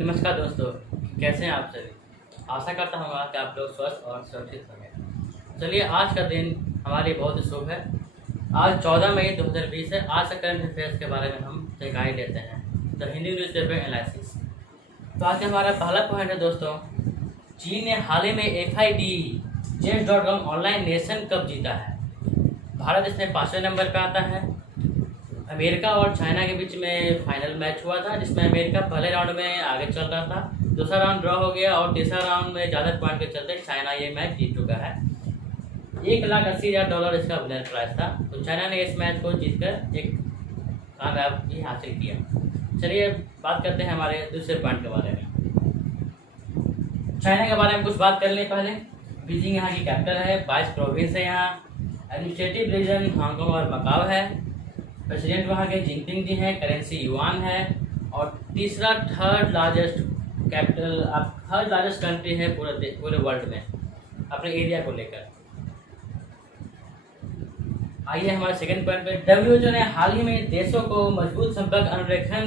नमस्कार दोस्तों, कैसे हैं आप सभी। आशा करता हूँ कि आप लोग स्वस्थ और सुरक्षित होंगे। चलिए, आज का दिन हमारे लिए बहुत ही शुभ है। आज 14 मई 2020 है। आज का करंट अफेयर्स के बारे में हम जानकारी लेते हैं द हिंदू न्यूज़पेपर एनालिसिस। तो आज का हमारा पहला पॉइंट है दोस्तों, चीन ने हाल ही में FIDE ऑनलाइन नेशन कप जीता है। भारत इसमें 5वें नंबर पर आता है। अमेरिका और चाइना के बीच में फाइनल मैच हुआ था, जिसमें अमेरिका पहले राउंड में आगे चल रहा था, दूसरा राउंड ड्रॉ हो गया और तीसरा राउंड में ज़्यादा पॉइंट के चलते चाइना ये मैच जीत चुका है। $1,80,000 इसका विनर प्राइस था। तो चाइना ने इस मैच को जीतकर एक कामयाबी हासिल किया। चलिए बात करते हैं हमारे दूसरे पॉइंट के बारे में। चाइना के बारे में कुछ बात कर लें पहले। बीजिंग यहाँ की कैपिटल है, 22 प्रोविंस है यहाँ। एडमिनिस्ट्रेटिव रीजन हांगकांग और मकाओ है। प्रेसिडेंट वहाँ के जिनपिंग जी हैं। करेंसी युआन है। और तीसरा थर्ड लार्जेस्ट कंट्री है पूरे वर्ल्ड में अपने एरिया को लेकर। आइए हमारे सेकंड पॉइंट पे। WHO ने हाल ही में देशों को मजबूत संपर्क अनुरेखण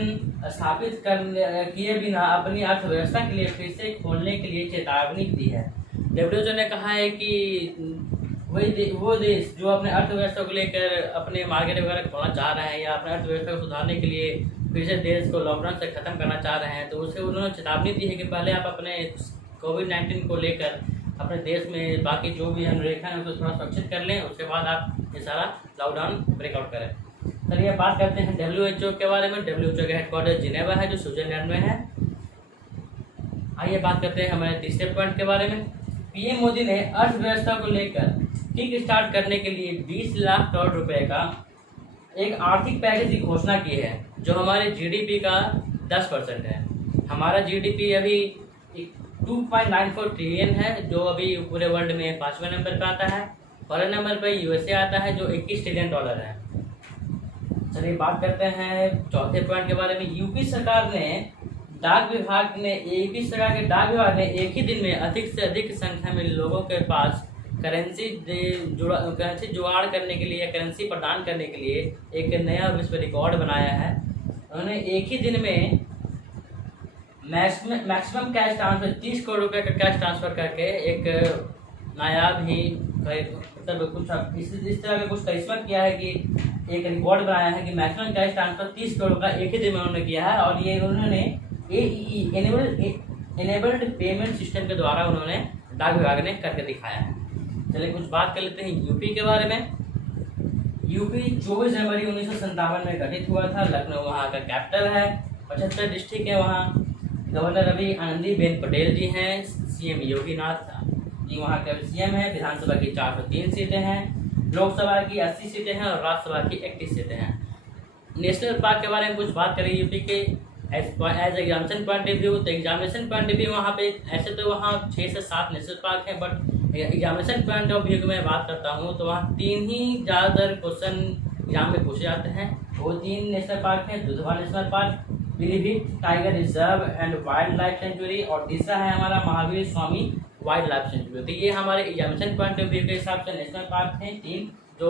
स्थापित किए बिना अपनी अर्थव्यवस्था के लिए फिर से खोलने के लिए चेतावनी दी है। WHO ने कहा है कि वो देश जो अपने अर्थव्यवस्था को लेकर अपने मार्केट वगैरह खोलना चाह रहे हैं या अपने अर्थव्यवस्था को सुधारने के लिए फिर से देश को लॉकडाउन से ख़त्म करना चाह रहे हैं, तो उसे उन्होंने चेतावनी दी है कि पहले आप अपने कोविड-19 को लेकर अपने देश में बाकी जो भी अनुरेखण है उसको थोड़ा सुरक्षित कर लें, उसके बाद आप ये सारा लॉकडाउन ब्रेकआउट करें। चलिए बात करते हैं WHO के बारे में। WHO का हेडक्वार्टर जिनेवा है, जो स्विट्जरलैंड में है। आइए बात करते हैं हमारे तीसरे पॉइंट के बारे में। PM मोदी ने अर्थव्यवस्था को लेकर किक स्टार्ट करने के लिए 20 लाख करोड़ रुपए का एक आर्थिक पैकेज की घोषणा की है, जो हमारे GDP का 10% है। हमारा GDP अभी 2.94 ट्रिलियन है, जो अभी पूरे वर्ल्ड में 5वें नंबर पर आता है। पहले नंबर पर USA आता है, जो $21 ट्रिलियन है। चलिए बात करते हैं चौथे पॉइंट के बारे में। यूपी सरकार के डाक विभाग ने एक ही दिन में अधिक से अधिक संख्या में लोगों के पास करेंसी जुगाड़ करने के लिए या करेंसी प्रदान करने के लिए एक नया विश्व रिकॉर्ड बनाया है। उन्होंने एक ही दिन में मैक्सिमम कैश ट्रांसफर 30 करोड़ रुपए का कैश ट्रांसफर करके एक नायाब ही मतलब कुछ इस तरह का कुछ करिश्मा किया है कि एक रिकॉर्ड बनाया है कि मैक्सिमम कैश ट्रांसफर 30 करोड़ का एक ही दिन में उन्होंने किया है। और ये उन्होंने AEE एनेबल्ड पेमेंट सिस्टम के द्वारा उन्होंने डाक विभाग ने करके दिखाया है। चलिए कुछ बात कर लेते हैं यूपी के बारे में। यूपी 24 जनवरी 1957 में गठित हुआ था। लखनऊ वहाँ का कैपिटल है। 75 डिस्ट्रिक्ट है वहाँ। गवर्नर अभी आनंदीबेन पटेल जी हैं। CM योगी नाथ जी वहाँ के CM है। विधानसभा की 403 सीटें हैं। लोकसभा की 80 सीटें हैं और राज्यसभा की 31 सीटें हैं। नेशनल पार्क के बारे में कुछ बात करें यूपी के as examination point of view. तो एग्जामिनेशन पॉइंट ऑफ व्यू वहाँ पे ऐसे तो वहाँ 6 से 7 नेशनल पार्क हैं, but examination point of view की मैं बात करता हूँ तो वहाँ 3 ही ज़्यादातर क्वेश्चन एग्जाम में पूछे जाते हैं। वो 3 नेशनल पार्क हैं: Dudhwa national park, Pilibhit tiger reserve and wild life sanctuary, और तीसरा है हमारा Mahavir Swami wild life sanctuary. तो ये हमारे एग्जामिनेशन पॉइंट ऑफ व्यू के हिसाब से नेशनल पार्क हैं 3 जो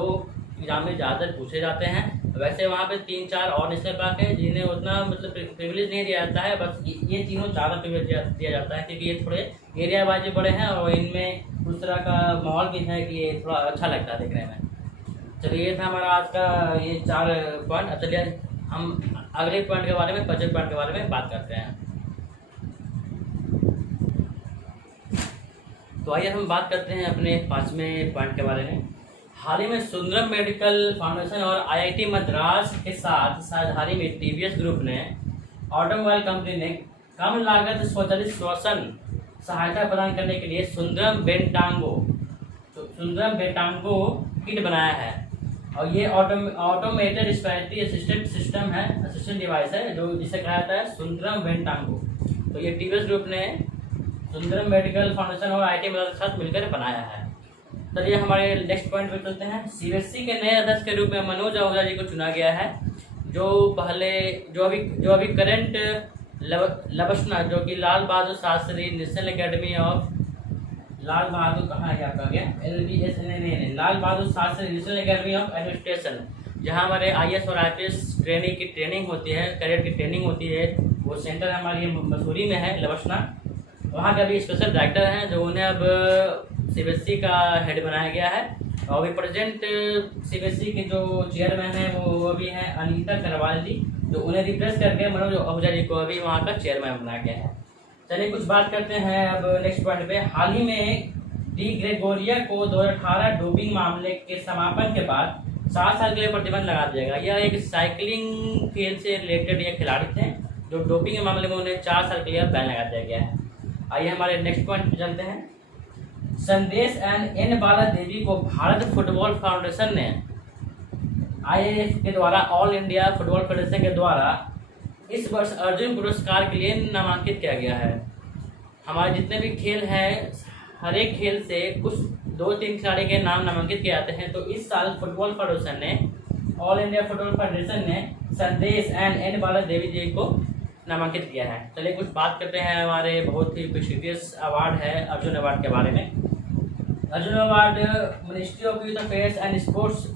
एग्जाम में ज़्यादातर पूछे जाते हैं। वैसे वहाँ पे 3-4 और नेशनल पार्क हैं जिन्हें उतना मतलब प्रिविलेज नहीं दिया जाता है, बस ये तीनों ज़्यादा प्रिविलेज दिया जाता है क्योंकि ये थोड़े एरिया वाइज बड़े हैं और इनमें उस तरह का माहौल भी है कि ये थोड़ा अच्छा लगता है देखने में। चलिए ये था हमारा आज का ये 4 पॉइंट। अब चलिए हम अगले पॉइंट के बारे में, 5वें पॉइंट के बारे में बात करते हैं। तो आइए हम बात करते हैं अपने 5वें पॉइंट के बारे में। हाल ही में सुंदरम मेडिकल फाउंडेशन और IIT मद्रास के साथ हाल ही में TVS ग्रुप ने ऑटोमोबाइल कंपनी ने कम लागत स्वचालित श्वसन सहायता प्रदान करने के लिए सुंदरम बेंटांगो किट बनाया है। और ये ऑटोमेटेड रेस्पिरेटरी असिस्टेंट डिवाइस है जो जिसे कहा जाता है सुंदरम बेंटांगो। तो ये TVS ग्रुप ने सुंदरम मेडिकल फाउंडेशन और IIT मद्रास के साथ मिलकर बनाया है। चलिए हमारे नेक्स्ट पॉइंट पे चलते हैं। CBSE के नए अध्यक्ष के रूप में मनोज आहूजा जी को चुना गया है, जो अभी करंट लबसना जो कि Lal Bahadur Shastri national academy of Lal Bahadur कहाँ है आपका गया LBS Lal Bahadur Shastri national academy of administration जहाँ हमारे IAS और IPS ट्रेनिंग होती है, कैडेट की ट्रेनिंग होती है। वो सेंटर हमारी मसूरी में है, लवसना। वहाँ के अभी स्पेशल डायरेक्टर हैं, जो उन्हें अब CBSE का हेड बनाया गया है। और अभी प्रेजेंट CBSE के जो चेयरमैन हैं वो अभी हैं अनीता करवाल जी, जो उन्हें रिप्लेस करके मनोज आहूजा जी को अभी वहाँ का चेयरमैन बनाया गया है। चलिए कुछ बात करते हैं अब नेक्स्ट पॉइंट पे। हाल ही में डी ग्रेगोरिया को 2018 डोपिंग मामले के समापन के बाद 7 साल के लिए प्रतिबंध लगा दिया गया। यह एक साइकिलिंग खेल से रिलेटेड ये खिलाड़ी थे, जो डोपिंग के मामले में उन्हें 4 साल के लिए बैन लगा दिया गया है। आइए हमारे नेक्स्ट पॉइंट पे चलते हैं। संदेश एन बाला देवी को भारत फुटबॉल फाउंडेशन ने IAF के द्वारा, ऑल इंडिया फुटबॉल फेडरेशन के द्वारा इस वर्ष अर्जुन पुरस्कार के लिए नामांकित किया गया है। हमारे जितने भी खेल हैं, हर एक खेल से कुछ 2-3 खिलाड़ी के नाम नामांकित किए जाते हैं। तो इस साल फुटबॉल फेडरेशन ने, ऑल इंडिया फुटबॉल फेडरेशन ने संदेश एन बाला देवी जी को नामांकित किया है। चलिए कुछ बात करते हैं हमारे बहुत ही प्रेस्टिजियस अवार्ड है अर्जुन अवार्ड के बारे में। Arjun award ministry of youth affairs and sports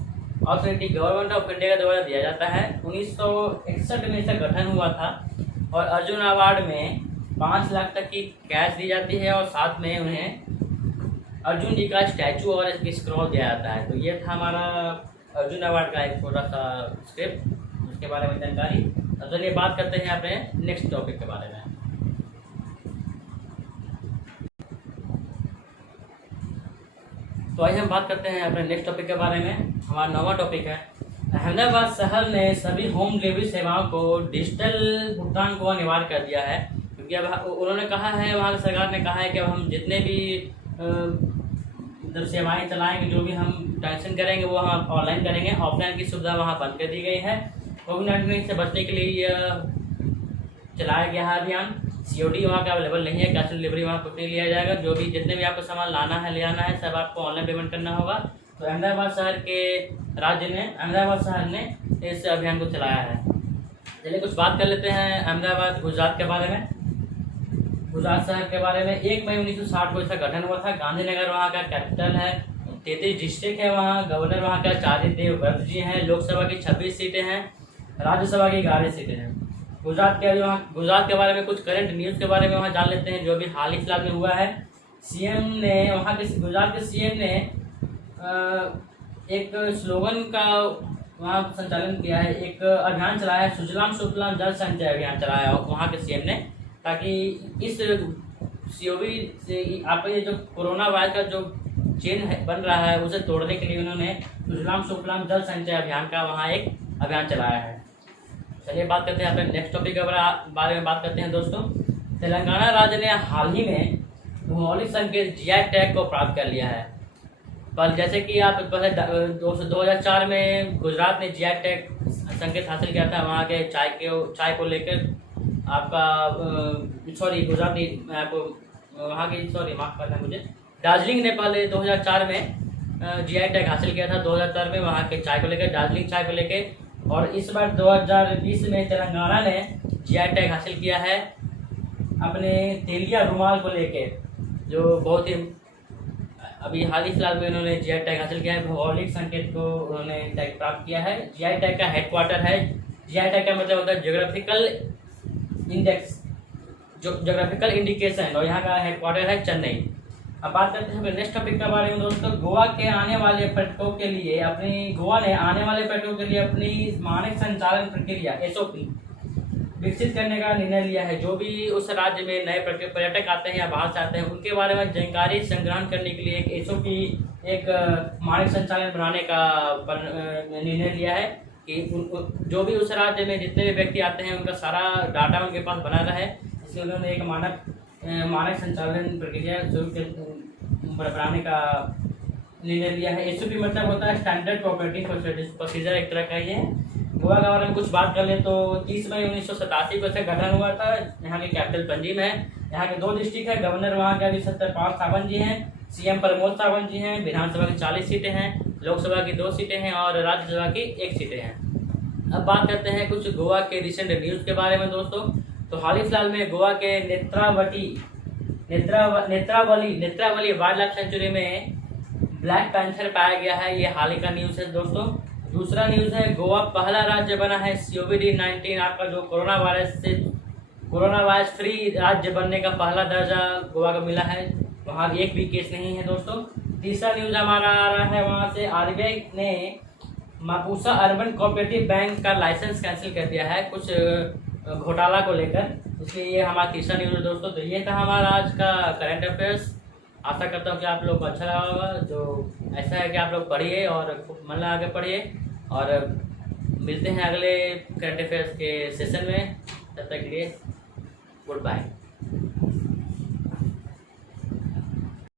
authority, government of India के द्वारा दिया जाता है। 1961 में इसका गठन हुआ था और अर्जुन अवार्ड में 5 लाख तक की कैश दी जाती है और साथ में उन्हें अर्जुन जी का स्टैचू और स्क्रॉल दिया जाता है। तो ये था हमारा अर्जुन अवार्ड का एक छोटा सा स्क्रिप्ट, उसके बारे में जानकारी। अब चलिए बात करते हैं अपने नेक्स्ट टॉपिक के बारे में। तो आइए हम बात करते हैं अपने नेक्स्ट टॉपिक के बारे में। हमारा 9वां टॉपिक है, अहमदाबाद शहर ने सभी होम डिलीवरी सेवाओं को डिजिटल भुगतान को अनिवार्य कर दिया है। क्योंकि अब उन्होंने कहा है, वहाँ की सरकार ने कहा है कि अब हम जितने भी सेवाएं चलाएंगे, जो भी हम ट्रांजेक्शन करेंगे वो हम ऑनलाइन करेंगे। ऑफलाइन की सुविधा वहाँ बंद कर दी गई है। कोविड-19 से बचने के लिए यह चलाया गया है अभियान। COD वहाँ का अवेलेबल नहीं है, कैश डिलीवरी वहाँ कुछ नहीं लिया जाएगा। जो भी जितने भी आपको सामान लाना है, ले आना है, सब आपको ऑनलाइन पेमेंट करना होगा। तो अहमदाबाद शहर ने इस अभियान को चलाया है। चलिए कुछ बात कर लेते हैं अहमदाबाद गुजरात के बारे में। गुजरात शहर के बारे में 1 मई 1960 को इसका गठन हुआ था। गांधीनगर वहाँ का कैपिटल है। 33 डिस्ट्रिक्ट है वहाँ। गवर्नर वहाँ का चारिदेव व्रत जी हैं। लोकसभा की 26 सीटें हैं, राज्यसभा की 11 सीटें हैं। गुजरात के बारे में कुछ करंट न्यूज़ के बारे में वहाँ जान लेते हैं, जो भी हाल ही फिलहाल में हुआ है। गुजरात के CM ने एक स्लोगन का वहाँ संचालन किया है, एक अभियान चलाया है, सुजलाम सुफलाम जल संचय अभियान चलाया है वहाँ के CM ने, ताकि इस COV से आपका ये जो कोरोना वायरस का जो चेन बन रहा है उसे तोड़ने के लिए उन्होंने सुजलाम सुफलाम जल संचय अभियान का वहाँ एक अभियान चलाया है। चलिए बात करते हैं अपने नेक्स्ट टॉपिक के बारे में बात करते हैं दोस्तों। तेलंगाना राज्य ने हाल ही में भौगोलिक संकेत GI टैग को प्राप्त कर लिया है। पर जैसे कि आप पहले 2004 में गुजरात ने GI टैग संकेत हासिल किया था वहाँ के चाय को लेकर। गुजरात ने आपको वहाँ की माफ़ करना मुझे, दार्जिलिंग ने पहले 2004 में GI टैग हासिल किया था। 2004 में वहाँ के चाय को लेकर, दार्जिलिंग चाय को लेकर। और इस बार 2020 में तेलंगाना ने GI टैग हासिल किया है अपने तेलिया रुमाल को लेके, जो बहुत ही अभी हाल ही फिलहाल में उन्होंने GI टैग हासिल किया है। भौगोलिक संकेत को उन्होंने टैग प्राप्त किया है। GI टैग का हेडक्वार्टर है, GI टैग का मतलब होता है ज्योग्राफिकल इंडिकेशन, और यहाँ का हेडक्वार्टर है चेन्नई। अब बात करते हैं नेक्स्ट टॉपिक के बारे में दोस्तों। गोवा ने आने वाले पर्यटकों के लिए अपनी मानक संचालन प्रक्रिया SOP विकसित करने का निर्णय लिया है। जो भी उस राज्य में नए पर्यटक आते हैं या बाहर से आते हैं, उनके बारे में जानकारी संग्रहण करने के लिए एक SOP, एक मानक संचालन बनाने का निर्णय लिया है कि जो भी उस राज्य में जितने भी व्यक्ति आते हैं उनका सारा डाटा उनके पास बना रहे। इसलिए उन्होंने एक मानक संचालन प्रक्रिया बनाने का निर्णय लिया है। SOP मतलब होता है स्टैंडर्ड ऑपरेटिंग प्रोसीजर, एक तरह का ये है। गोवा के बारे में कुछ बात कर ले तो 30 मई 1987 को इसका गठन हुआ था। यहाँ के कैपिटल पंजीम है। यहाँ के 2 डिस्ट्रिक्ट है। गवर्नर वहाँ के अभी सत्यपाल सावंत जी हैं, CM प्रमोद सावंत जी हैं। विधानसभा की 40 सीटें हैं, लोकसभा की 2 सीटें हैं और राज्यसभा की 1 सीटें हैं। अब बात करते हैं कुछ गोवा के रिसेंट न्यूज़ के बारे में दोस्तों। तो हाल ही फिलहाल में गोवा के नेत्रावली वाइल्ड लाइफ सेंचुरी में ब्लैक पैंथर पाया गया है। ये हाल ही का न्यूज़ है दोस्तों। दूसरा न्यूज़ है, गोवा पहला राज्य बना है COVID-19 आपका जो कोरोना वायरस फ्री राज्य बनने का पहला दर्जा गोवा को मिला है। वहाँ एक भी केस नहीं है दोस्तों। तीसरा न्यूज़ हमारा आ रहा है वहाँ से, RBI ने मापुसा अर्बन कोऑपरेटिव बैंक का लाइसेंस कैंसिल कर दिया है कुछ घोटाला को लेकर, इसलिए ये हमारा तीसरा न्यूज़ है दोस्तों। तो ये था हमारा आज का करंट अफेयर्स। आशा करता हूँ कि आप लोग को अच्छा लगा होगा। जो ऐसा है कि आप लोग पढ़िए और खूब मन लगा के पढ़िए, और मिलते हैं अगले करंट अफेयर्स के सेशन में। तब तक के लिए गुड बाय।